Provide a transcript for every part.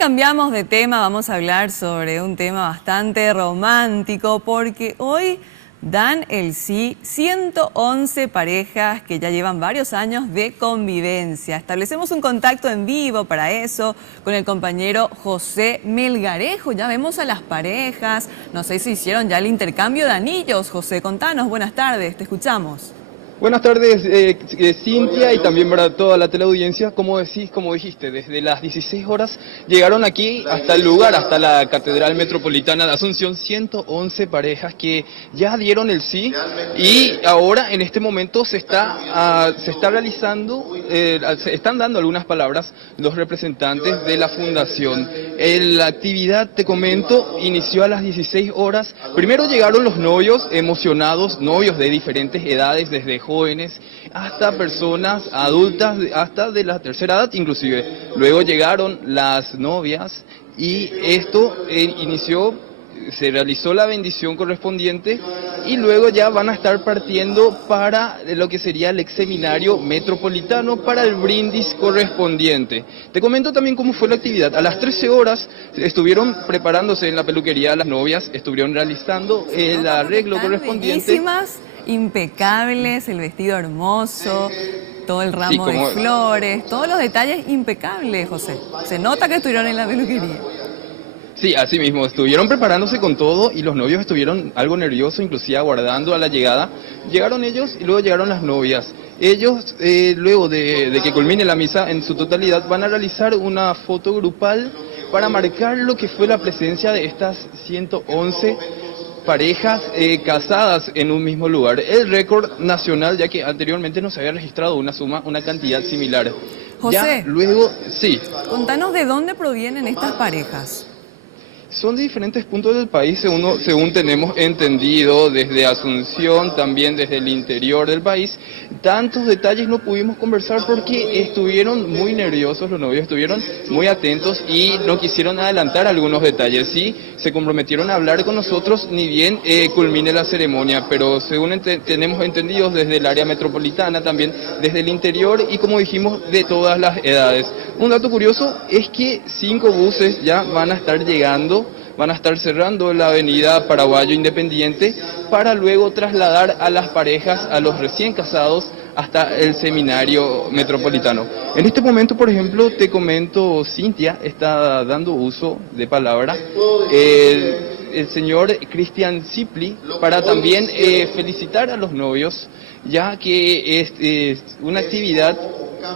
cambiamos de tema, vamos a hablar sobre un tema bastante romántico porque hoy dan el sí 111 parejas que ya llevan varios años de convivencia. Establecemos un contacto en vivo para eso con el compañero José Melgarejo. Ya vemos a las parejas, no sé si hicieron ya el intercambio de anillos. José, contanos, buenas tardes, te escuchamos. Buenas tardes, Cintia, y también para toda la teleaudiencia. Como dijiste, desde las 16 horas llegaron aquí hasta el lugar, hasta la Catedral Metropolitana de Asunción, 111 parejas que ya dieron el sí, y ahora en este momento se está realizando, se están dando algunas palabras los representantes de la fundación. La actividad, te comento, inició a las 16 horas. Primero llegaron los novios emocionados, novios de diferentes edades, desde jóvenes hasta personas adultas, hasta de la tercera edad inclusive. Luego llegaron las novias y esto se realizó la bendición correspondiente y luego ya van a estar partiendo para lo que sería el ex seminario metropolitano para el brindis correspondiente. Te comento también cómo fue la actividad. A las 13 horas estuvieron preparándose en la peluquería las novias, estuvieron realizando el arreglo correspondiente. Bellísimas, impecables, el vestido hermoso, todo el ramo de flores, todos los detalles impecables, José. Se nota que estuvieron en la peluquería. Sí, así mismo, estuvieron preparándose con todo y los novios estuvieron algo nerviosos, inclusive aguardando a la llegada. Llegaron ellos y luego llegaron las novias. Ellos, luego de que culmine la misa en su totalidad, van a realizar una foto grupal para marcar lo que fue la presencia de estas 111 parejas casadas en un mismo lugar. El récord nacional, ya que anteriormente no se había registrado una cantidad similar. José, ya luego, sí. Contanos de dónde provienen estas parejas. Son de diferentes puntos del país, según tenemos entendido, desde Asunción, también desde el interior del país. Tantos detalles no pudimos conversar porque estuvieron muy nerviosos los novios, estuvieron muy atentos y no quisieron adelantar algunos detalles. Sí, se comprometieron a hablar con nosotros ni bien culmine la ceremonia, pero según tenemos entendido desde el área metropolitana, también desde el interior y, como dijimos, de todas las edades. Un dato curioso es que 5 buses ya van a estar llegando, van a estar cerrando la avenida Paraguayo Independiente para luego trasladar a las parejas, a los recién casados, hasta el seminario metropolitano. En este momento, por ejemplo, te comento, Cintia está dando uso de palabra el señor Cristian Cipli para también felicitar a los novios, ya que es una actividad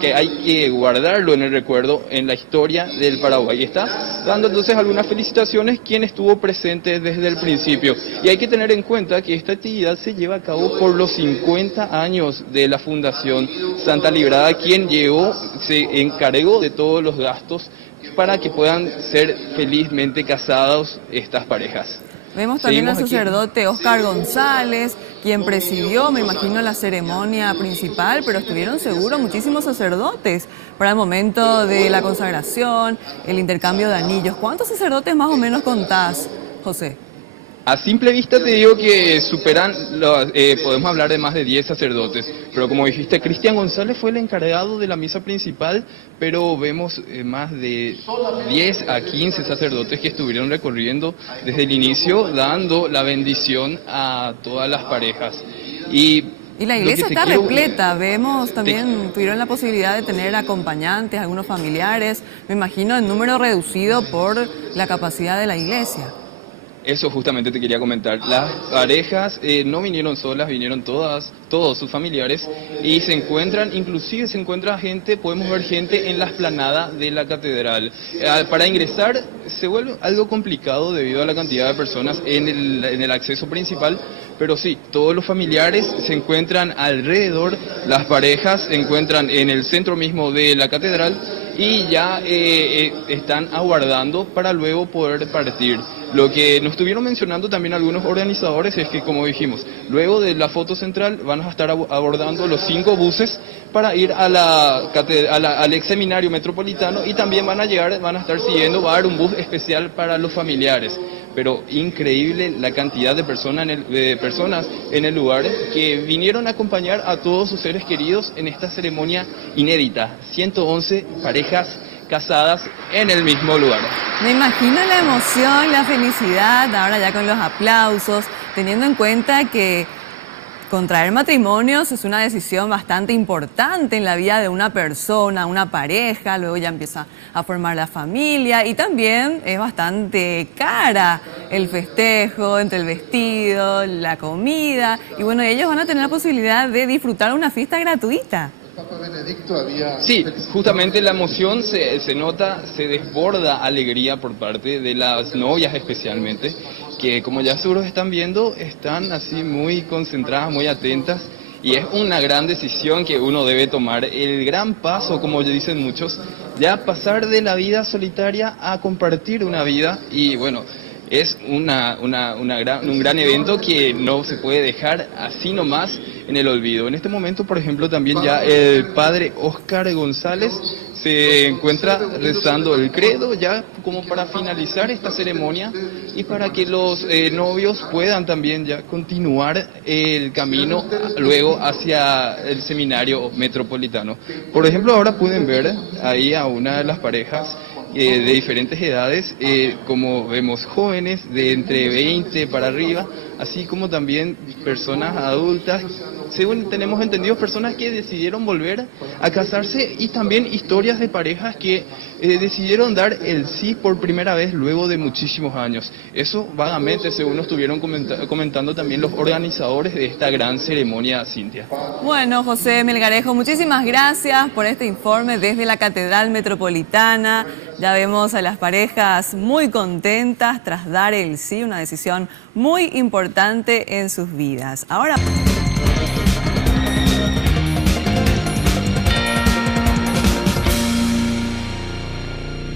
que hay que guardarlo en el recuerdo, en la historia del Paraguay. Está dando entonces algunas felicitaciones quien estuvo presente desde el principio. Y hay que tener en cuenta que esta actividad se lleva a cabo por los 50 años de la Fundación Santa Librada, quien se encargó de todos los gastos para que puedan ser felizmente casados estas parejas. Vemos también al sacerdote Oscar González, quien presidió, me imagino, la ceremonia principal, pero estuvieron seguros muchísimos sacerdotes para el momento de la consagración, el intercambio de anillos. ¿Cuántos sacerdotes más o menos contás, José? A simple vista te digo que podemos hablar de más de 10 sacerdotes, pero como dijiste, Cristian González fue el encargado de la misa principal, pero vemos más de 10 a 15 sacerdotes que estuvieron recorriendo desde el inicio, dando la bendición a todas las parejas. Y la iglesia está repleta, vemos también, tuvieron la posibilidad de tener acompañantes, algunos familiares, me imagino en número reducido por la capacidad de la iglesia. Eso justamente te quería comentar. Las parejas no vinieron solas, vinieron todos sus familiares y inclusive se encuentra gente, podemos ver gente en la explanada de la catedral. Para ingresar se vuelve algo complicado debido a la cantidad de personas en el acceso principal, pero sí, todos los familiares se encuentran alrededor, las parejas se encuentran en el centro mismo de la catedral y ya están aguardando para luego poder partir. Lo que nos estuvieron mencionando también algunos organizadores es que, como dijimos, luego de la foto central van a estar abordando los 5 buses para ir al ex seminario metropolitano y también van a estar siguiendo, va a haber un bus especial para los familiares. Pero increíble la cantidad de personas en el lugar que vinieron a acompañar a todos sus seres queridos en esta ceremonia inédita. 111 parejas casadas en el mismo lugar. Me imagino la emoción, la felicidad, ahora ya con los aplausos, teniendo en cuenta que contraer matrimonios es una decisión bastante importante en la vida de una persona, una pareja, luego ya empieza a formar la familia y también es bastante cara el festejo, entre el vestido, la comida y bueno, ellos van a tener la posibilidad de disfrutar una fiesta gratuita. Sí, justamente la emoción se nota, se desborda alegría por parte de las novias especialmente, que como ya seguro están viendo, están así muy concentradas, muy atentas, y es una gran decisión que uno debe tomar, el gran paso, como dicen muchos, ya pasar de la vida solitaria a compartir una vida, y bueno, es un gran evento que no se puede dejar así nomás en el olvido. En este momento, por ejemplo, también ya el padre Oscar González se encuentra rezando el credo ya como para finalizar esta ceremonia y para que los novios puedan también ya continuar el camino luego hacia el seminario metropolitano. Por ejemplo, ahora pueden ver ahí a una de las parejas de diferentes edades, como vemos jóvenes de entre 20 para arriba, así como también personas adultas, según tenemos entendido, personas que decidieron volver a casarse y también historias de parejas que decidieron dar el sí por primera vez luego de muchísimos años. Eso vagamente, según nos estuvieron comentando también los organizadores de esta gran ceremonia, Cintia. Bueno, José Melgarejo, muchísimas gracias por este informe desde la Catedral Metropolitana. Ya vemos a las parejas muy contentas tras dar el sí, una decisión muy importante en sus vidas. Ahora...